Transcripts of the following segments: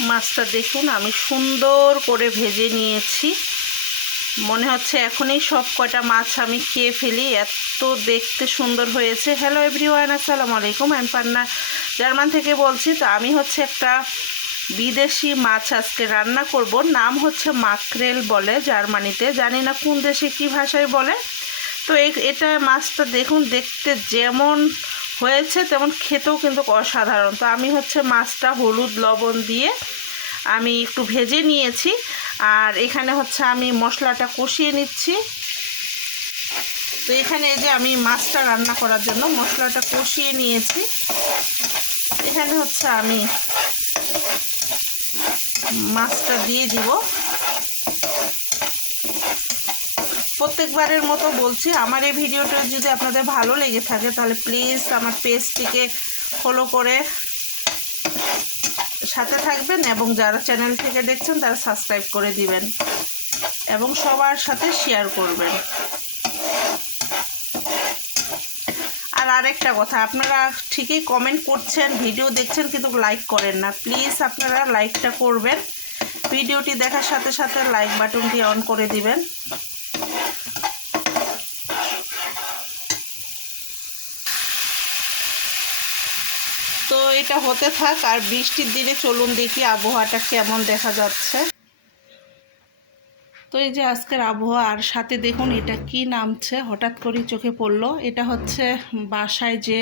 মাছটা দেখুন, আমি সুন্দর করে ভেজে নিয়েছি। মনে হচ্ছে এখনই সব কটা মাছ আমি খেয়ে ফেলি। এত দেখতে সুন্দর হয়েছে। হ্যালো এভরিওয়ান আসসালামু আলাইকুম। আমি পান্না জার্মান থেকে বলছি, তো আমি হচ্ছে একটা বিদেশি মাছ আজকে রান্না করব। নাম হচ্ছে মাকরেল বলে জার্মানিতে। জানি না কোন দেশে কী ভাষায় বলে। তো এটা মাছটা দেখুন, দেখতে যেমন হয়েছে তেমন খেতেও কিন্তু অসাধারণ। তো আমি হচ্ছে মাছটা হলুদ লবণ দিয়ে আমি একটু ভেজে নিয়েছি। আর এখানে হচ্ছে আমি মশলাটা কষিয়ে নিচ্ছি। তো এখানে এই যে আমি মাছটা রান্না করার জন্য মশলাটা কষিয়ে নিয়েছি। এখানে হচ্ছে আমি মাছটা দিয়ে দিব। প্রত্যেকবারের মতো বলছি, আমার এই ভিডিওটা যদি আপনাদের ভালো লেগে থাকে, তাহলে প্লিজ আমার পেজটিকে ফলো করে সাথে থাকবেন এবং যারা চ্যানেল থেকে দেখছেন, তারা সাবস্ক্রাইব করে দিবেন এবং সবার সাথে শেয়ার করবেন। আর আরেকটা কথা, আপনারা ঠিকই কমেন্ট করছেন ভিডিও দেখছেন, কিন্তু লাইক করেন না। প্লিজ আপনারা লাইকটা করবেন ভিডিওটি দেখার সাথে সাথে লাইক বাটনটি অন করে দিবেন। তো এটা হতে থাক আর বৃষ্টির দিনে চলুন দেখি আবহাওয়াটা কেমন দেখা যাচ্ছে। তো এই যে আজকের আবহাওয়া, আর সাথে দেখুন এটা কি নামছে, হঠাৎ করে চোখে পড়ল। এটা হচ্ছে বাসায় যে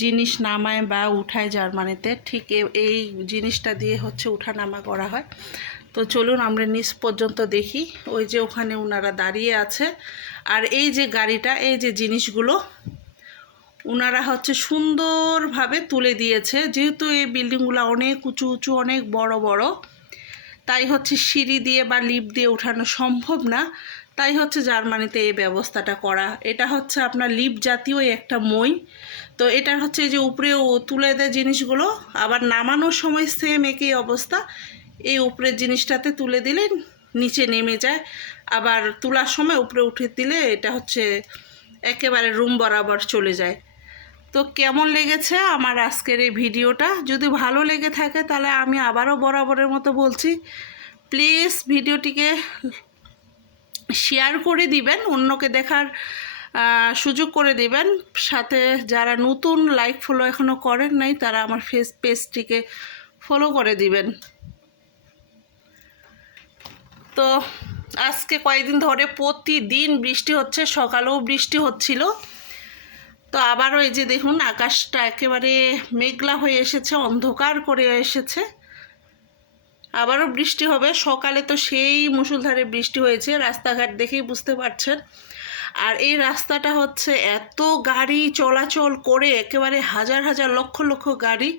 জিনিস নামায় বা উঠায় জার্মানিতে, ঠিক এই জিনিসটা দিয়ে হচ্ছে উঠানামা করা হয়। তো চলুন আমরা নিচ পর্যন্ত দেখি। ওই যে ওখানে ওনারা দাঁড়িয়ে আছে। আর এই যে গাড়িটা, এই যে জিনিসগুলো ওনারা হচ্ছে সুন্দরভাবে তুলে দিয়েছে। যেহেতু এই বিল্ডিংগুলো অনেক উঁচু উঁচু, অনেক বড় বড়, তাই হচ্ছে সিঁড়ি দিয়ে বা লিফট দিয়ে ওঠানো সম্ভব না। তাই হচ্ছে জার্মানিতে এই ব্যবস্থাটা করা। এটা হচ্ছে আপনার লিফট জাতীয় একটা মই। তো এটার হচ্ছে যে উপরে তুলে দেয় জিনিসগুলো, আবার নামানোর সময় সেম একই অবস্থা। এই উপরের জিনিসটাতে তুলে দিলে নিচে নেমে যায়। আবার তোলার সময় উপরে উঠে দিলে এটা হচ্ছে একেবারে রুম বরাবর চলে যায়। তো কেমন লেগেছে আমার আজকের এই ভিডিওটা? যদি ভালো লেগে থাকে তাহলে আমি আবারও বরাবরের মতো বলছি প্লিজ ভিডিওটিকে শেয়ার করে দিবেন, অন্যকে দেখার সুযোগ করে দিবেন। সাথে যারা নতুন লাইক ফলো এখনও করেন নাই, তারা আমার ফেস পেজটিকে ফলো করে দিবেন। তো আজকে কয়েকদিন ধরে প্রতিদিন বৃষ্টি হচ্ছে, সকালেও বৃষ্টি হচ্ছিল। তো আবারও এই যে দেখুন, আকাশটা একেবারে মেঘলা হয়ে এসেছে, অন্ধকার করে এসেছে। আবারও বৃষ্টি হবে, সকালে তো সেই মুসুলধারে বৃষ্টি হয়েছে, রাস্তাঘাট দেখেই বুঝতে পারছেন। আর এই রাস্তাটা হচ্ছে এত গাড়ি চলাচল করে, একেবারে হাজার হাজার লক্ষ লক্ষ গাড়ি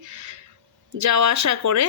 যাওয়া আসা করে।